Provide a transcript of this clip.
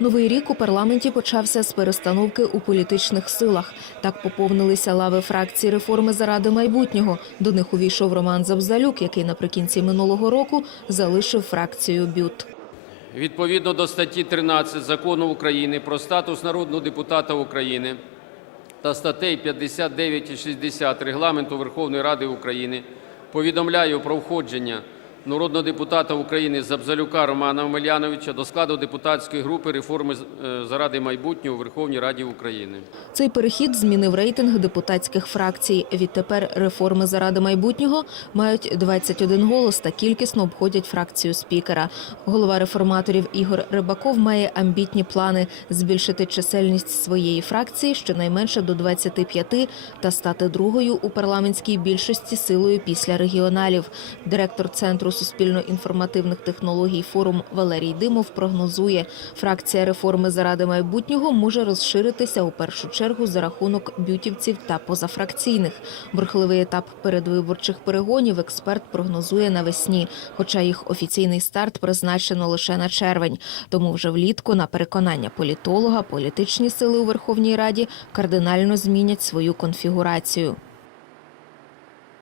Новий рік у парламенті почався з перестановки у політичних силах. Так поповнилися лави фракції реформи заради майбутнього. До них увійшов Роман Забзалюк, який наприкінці минулого року залишив фракцію БЮТ. Відповідно до статті 13 Закону України про статус народного депутата України та статей 59 і 60 Регламенту Верховної Ради України повідомляю про входження народного депутата України Забзалюка Романа Омеляновича до складу депутатської групи реформи е, заради майбутнього у Верховній Раді України. Цей перехід змінив рейтинг депутатських фракцій. Відтепер реформи заради майбутнього мають 21 голос та кількісно обходять фракцію спікера. Голова реформаторів Ігор Рибаков має амбітні плани збільшити чисельність своєї фракції щонайменше до 25 та стати другою у парламентській більшості силою після регіоналів. Директор центру суспільно-інформативних технологій форум Валерій Димов прогнозує, фракція реформи заради майбутнього може розширитися у першу чергу за рахунок бютівців та позафракційних. Бурхливий етап передвиборчих перегонів експерт прогнозує навесні, хоча їх офіційний старт призначено лише на червень. Тому вже влітку, на переконання політолога, політичні сили у Верховній Раді кардинально змінять свою конфігурацію.